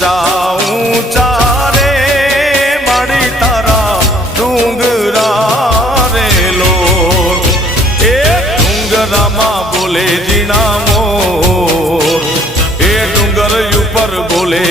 ઊંચા ઊંચા રે માડી તારા ડુંગરા રે લોલ એ ડુંગરામાં બોલે જીણા મોર એ ડુંગર ઉપર બોલે